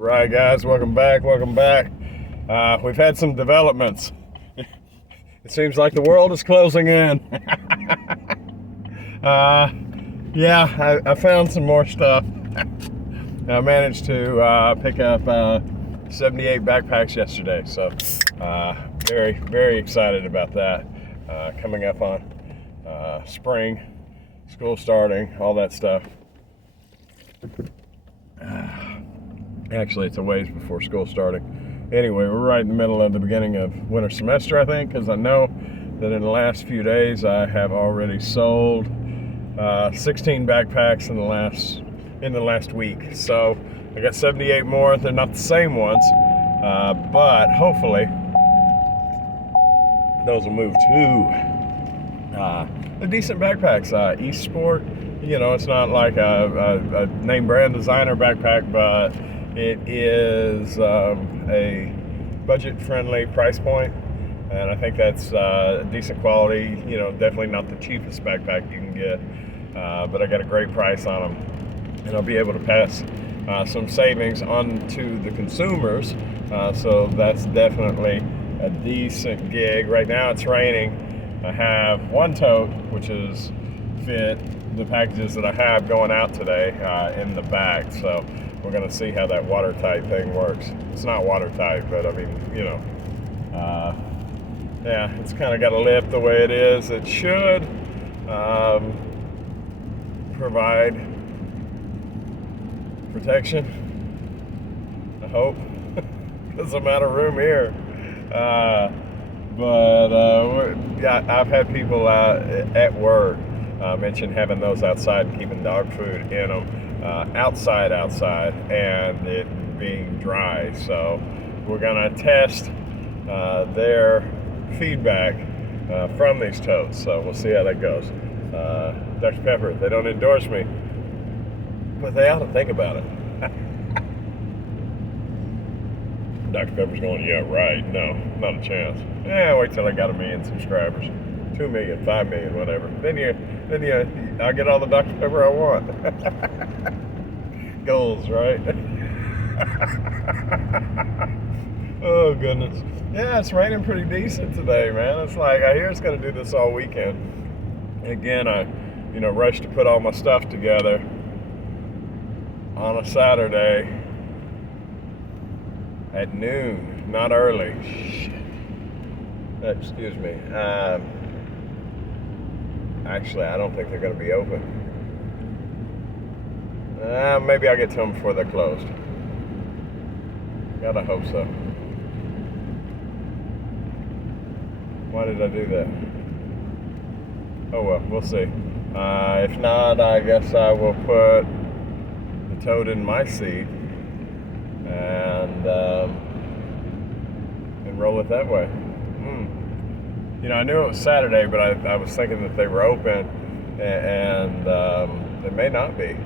Right, guys, welcome back. We've had some developments. It seems like the world is closing in. I found some more stuff. I managed to pick up 78 backpacks yesterday, so very, very excited about that. Coming up on spring, school starting, all that stuff. Actually, it's a ways before school starting. Anyway, we're right in the middle of the beginning of winter semester, I think, because I know that in the last few days I have already sold 16 backpacks in the last week. So I got 78 more. They're not the same ones, but hopefully those will move to decent backpacks. East Sport, it's not like a name brand designer backpack, but it is a budget-friendly price point, and I think that's decent quality. Definitely not the cheapest backpack you can get, but I got a great price on them, and I'll be able to pass some savings on to the consumers. So that's definitely a decent gig. Right now it's raining. I have one tote, which is fit the packages that I have going out today in the back. So we're going to see how that watertight thing works. It's not watertight, but I mean, it's kind of got a lip the way it is. It should provide protection, I hope, because I'm out of room here. I've had people at work mention having those outside and keeping dog food in them. Outside, and it being dry. So we're gonna test their feedback from these totes. So we'll see how that goes. Dr. Pepper, they don't endorse me, but they ought to think about it. Dr. Pepper's going, yeah, right. No, not a chance. Yeah, wait till I got 1 million subscribers. 2 million, 5 million, whatever. Then I'll get all the Dr. Pepper I want. Goals, right? Oh, goodness. Yeah, it's raining pretty decent today, man. It's like, I hear it's going to do this all weekend. Again, I, rushed to put all my stuff together on a Saturday at noon, not early. Shit. Excuse me. Actually, I don't think they're going to be open. Maybe I'll get to them before they're closed. Gotta hope so. Why did I do that? Oh well, we'll see. If not, I guess I will put the tote in my seat and roll it that way. I knew it was Saturday, but I was thinking that they were open, and they may not be.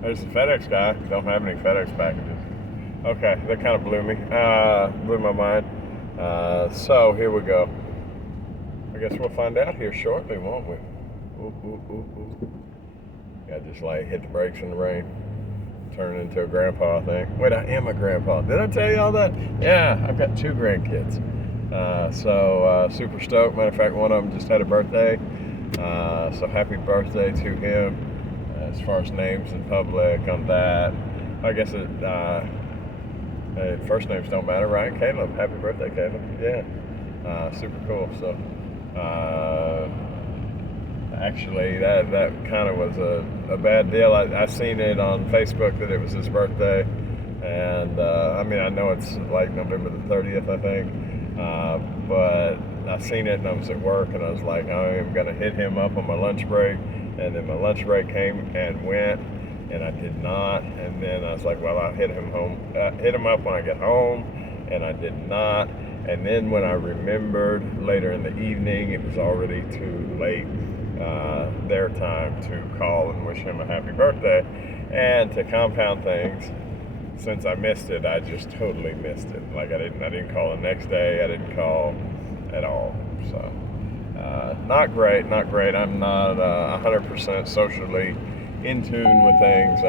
There's the FedEx guy. Don't have any FedEx packages. Okay, that kind of blew my mind. So here we go. I guess we'll find out here shortly, won't we? Ooh. Yeah, just hit the brakes in the rain. Turn into a grandpa, I think. Wait, I am a grandpa. Did I tell you all that? Yeah, I've got 2 grandkids. So super stoked. Matter of fact, one of them just had a birthday. So happy birthday to him. As far as names in public on that, I guess first names don't matter, right? Caleb, happy birthday, Caleb. Yeah, super cool. So actually, that kind of was a bad deal. I seen it on Facebook that it was his birthday, and I know it's like November the 30th, I think, but I seen it and I was at work, and I was like, I am gonna hit him up on my lunch break, and then my lunch break came and went, and I did not, and then I was like, well, I'll hit him up when I get home, and I did not, and then when I remembered later in the evening, it was already too late. Their time to call and wish him a happy birthday. And to compound things, since I missed it, I just totally missed it. Like I didn't call the next day. I didn't call at all. So Not great. I'm not 100% socially in tune with things,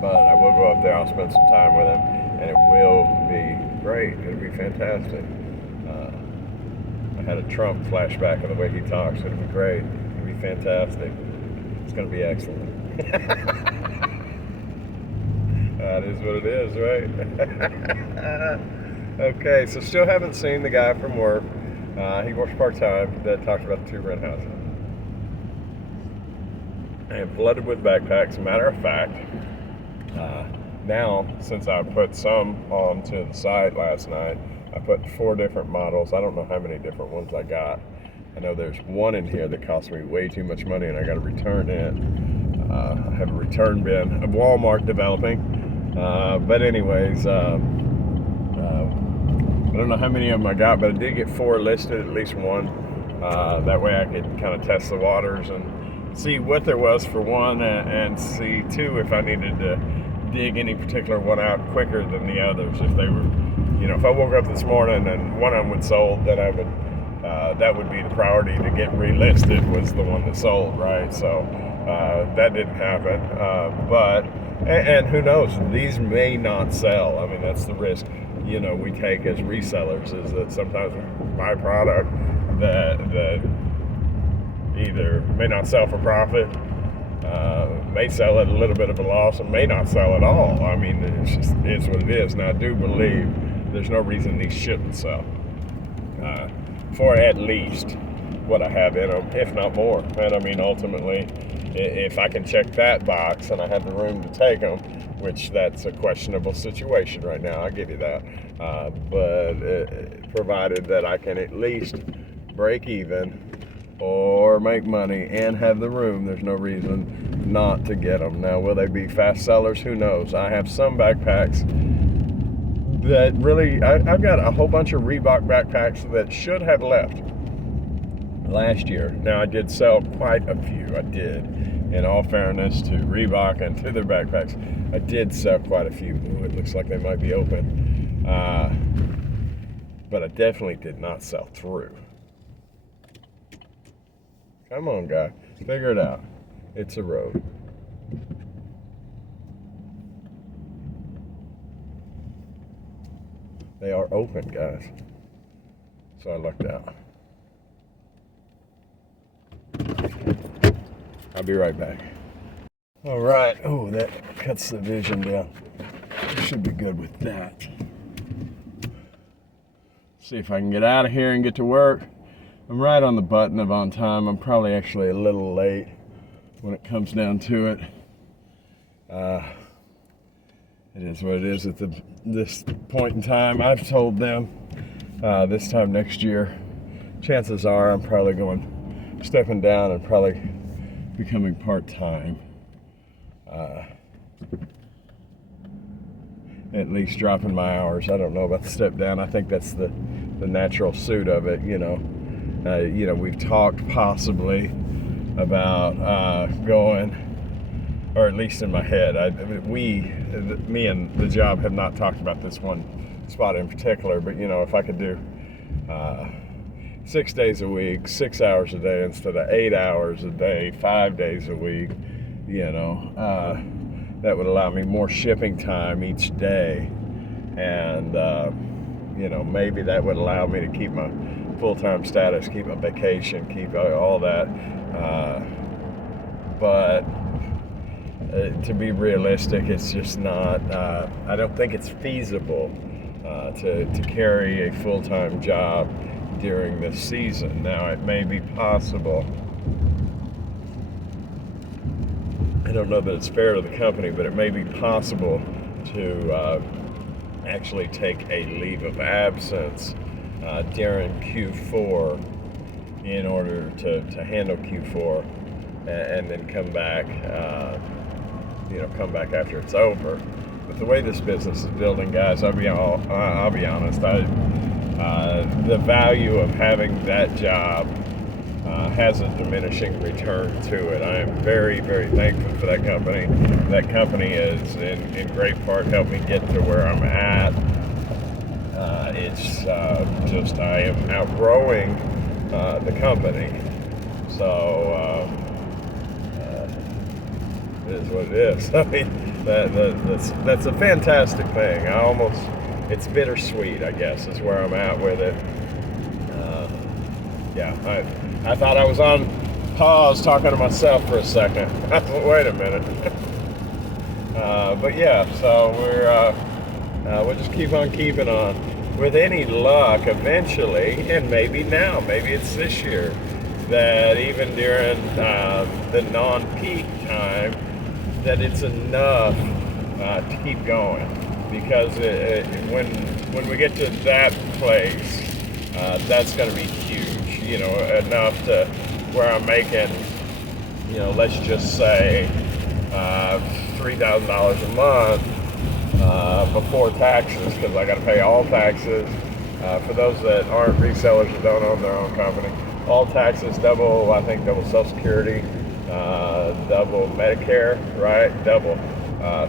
but I will go up there. I'll spend some time with him, and it will be great. It'll be fantastic. I had a Trump flashback of the way he talks. It'll be great. It'll be fantastic. It's going to be excellent. That is what it is, right? Okay, so still haven't seen the guy from work. He works part-time. Dad talked about the 2 rent houses. I am flooded with backpacks. As a matter of fact, now, since I put some onto the site last night, I put 4 different models. I don't know how many different ones I got. I know there's one in here that cost me way too much money, and I got to return it. I have a return bin of Walmart developing. But anyways, I don't know how many of them I got, but I did get 4 listed, at least one. That way I could kind of test the waters and see what there was for one, and see, 2, if I needed to dig any particular one out quicker than the others. If they were, if I woke up this morning and one of them was sold, then I would, that would be the priority to get relisted, was the one that sold, right? So that didn't happen. And who knows, these may not sell. I mean, that's the risk, we take as resellers, is that sometimes we buy product that either may not sell for profit, may sell at a little bit of a loss, and may not sell at all. I mean, it's what it is. Now, I do believe there's no reason these shouldn't sell for at least what I have in them, if not more. And I mean, ultimately, if I can check that box and I have the room to take them, which that's a questionable situation right now, I give you that, but provided that I can at least break even or make money and have the room, there's no reason not to get them. Now, will they be fast sellers? Who knows? I have some backpacks that really, I've got a whole bunch of Reebok backpacks that should have left last year. Now, I did sell quite a few. I did. In all fairness to Reebok and to their backpacks, I did sell quite a few. Ooh, it looks like they might be open. But I definitely did not sell through. Come on, guy. Figure it out. It's a road. They are open, guys. So I lucked out. I'll be right back. All right. Oh, that cuts the vision down. Should be good with that. See if I can get out of here and get to work. I'm right on the button of on time. I'm probably actually a little late when it comes down to it. It is what it is at this point in time. I've told them this time next year, chances are I'm probably stepping down and probably becoming part-time. At least dropping my hours. I don't know about the step down. I think that's the natural suit of it, we've talked possibly about going, or at least in my head. Me and the job have not talked about this one spot in particular, but if I could do 6 days a week, 6 hours a day instead of 8 hours a day, 5 days a week, that would allow me more shipping time each day, and maybe that would allow me to keep my full-time status, keep my vacation, keep all that, but to be realistic, it's just not, I don't think it's feasible to carry a full-time job during this season. Now, it may be possible. I don't know that it's fair to the company, but it may be possible to actually take a leave of absence during Q4 in order to handle Q4 and then come back after it's over. But the way this business is building, guys, I'll be honest, the value of having that job has a diminishing return to it. I am very, very thankful for that company. That company is in great part helped me get to where I'm at. It's just I am outgrowing the company. So it is what it is. I mean, that's a fantastic thing. It's bittersweet, I guess, is where I'm at with it. Yeah, I thought I was on pause talking to myself for a second. Wait a minute. But yeah, so we'll just keep on keeping on. With any luck, eventually, and maybe now, maybe it's this year, that even during the non-peak time, that it's enough to keep going. Because when we get to that place, that's going to be huge. You know, enough to where I'm making, you know, let's just say $3,000 a month before taxes, because I got to pay all taxes. For those that aren't resellers or don't own their own company, all taxes, double Social Security, double Medicare, right? Double.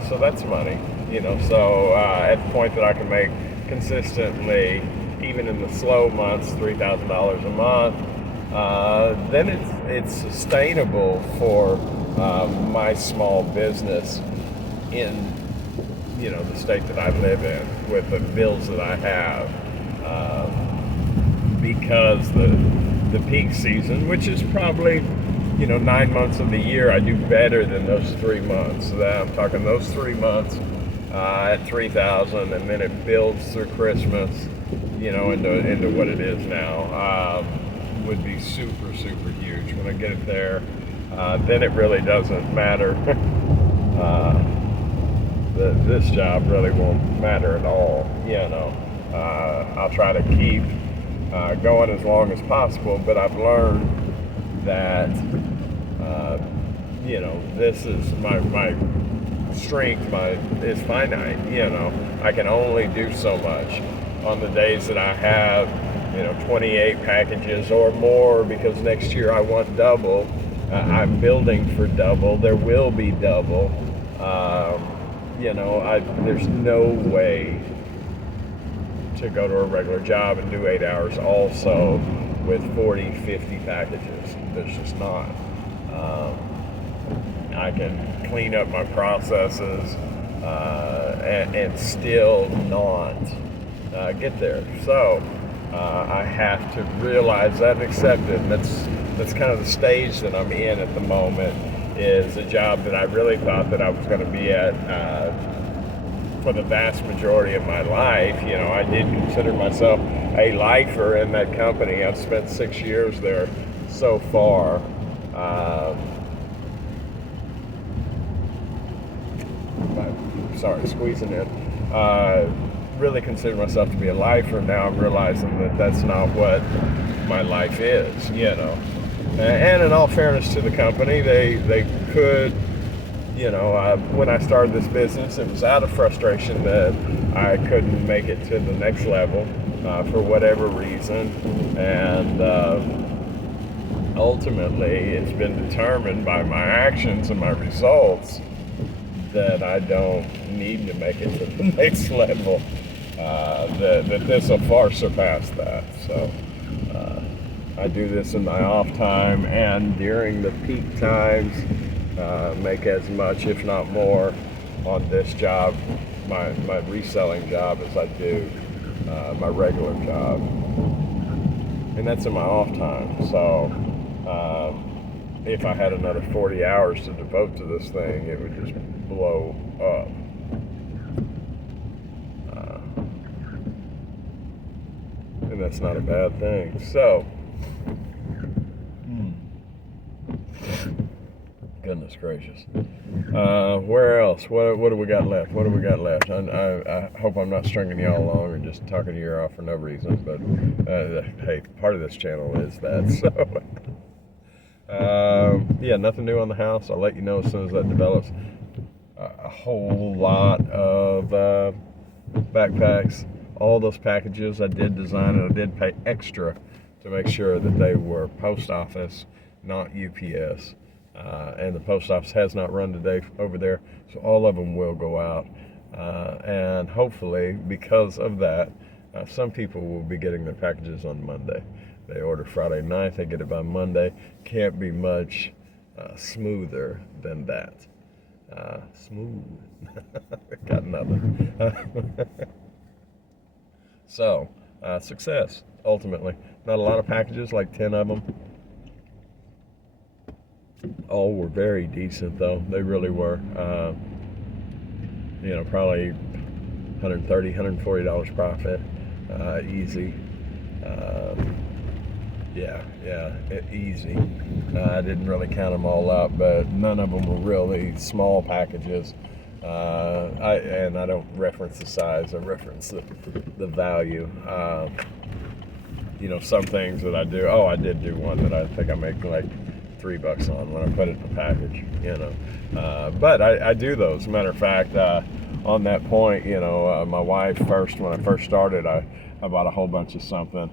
So that's money, you know. So at the point that I can make consistently, even in the slow months, $3,000 a month, then it's sustainable for my small business in, you know, the state that I live in with the bills that I have, because the peak season, which is probably, you know, 9 months of the year, I do better than those 3 months. So that I'm talking those 3 months at 3,000, and then it builds through Christmas, you know, into what it is now. Would be super huge. When I get it there, then it really doesn't matter. This job really won't matter at all, you know. I'll try to keep going as long as possible, but I've learned that you know, this is my strength is finite. You know, I can only do so much on the days that I have, you know, 28 packages or more, because next year I want double. I'm building for double. There will be double. You know, there's no way to go to a regular job and do 8 hours also with 40, 50 packages. There's just not. I can clean up my processes and still not get there. So I have to realize that and accept it. And that's kind of the stage that I'm in at the moment. Is a job that I really thought that I was going to be at for the vast majority of my life. You know, I did consider myself a lifer in that company. I've spent 6 years there so far. Squeezing in. Really consider myself to be a lifer. Now I'm realizing that that's not what my life is, you know. And in all fairness to the company, they could, you know, when I started this business, it was out of frustration that I couldn't make it to the next level for whatever reason. And ultimately, it's been determined by my actions and my results that I don't need to make it to the next level. That this will far surpass that. So I do this in my off time and during the peak times. Make as much, if not more, on this job, my reselling job, as I do my regular job, and that's in my off time. So if I had another 40 hours to devote to this thing, it would just blow up. And that's not a bad thing. So, goodness gracious. Where else? What do we got left? I hope I'm not stringing y'all along or just talking your ear off for no reason. But hey, part of this channel is that. So yeah, nothing new on the house. I'll let you know as soon as that develops. A whole lot of backpacks. All those packages I did design, and I did pay extra to make sure that they were post office, not UPS. And the post office has not run today over there, so all of them will go out. And hopefully, because of that, some people will be getting their packages on Monday. They order Friday night, they get it by Monday. Can't be much smoother than that. Smooth. Got nothing. So, success, ultimately. Not a lot of packages, like 10 of them. All were very decent, though. They really were. Probably $130, $140 profit. Easy. Easy. I didn't really count them all up, but none of them were really small packages. I don't reference the size, I reference the value. Some things that I do. Oh, I did do one that I think I make like $3 on when I put it in the package. But I do those. Matter of fact, on that point, my wife when I first started, I bought a whole bunch of something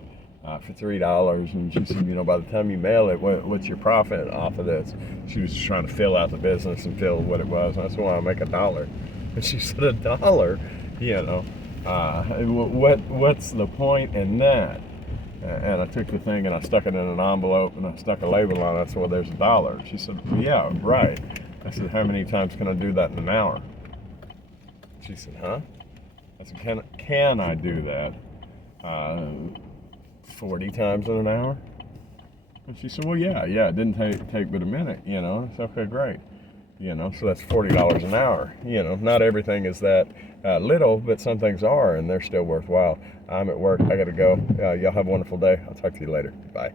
for $3, and she said, by the time you mail it, what's your profit off of this? She was just trying to fill out the business and fill what it was. And I said, well, I'll make $1. And she said, $1? What's the point in that? And I took the thing and I stuck it in an envelope and I stuck a label on it. I said, well, there's $1. She said, yeah, right. I said, how many times can I do that in an hour? She said, huh? I said, can I do that 40 times in an hour? And she said, well, yeah, it didn't take but a minute, It's okay, great. So that's $40 an hour. Not everything is that little, but some things are, and they're still worthwhile. I'm at work. I got to go. Y'all have a wonderful day. I'll talk to you later. Bye.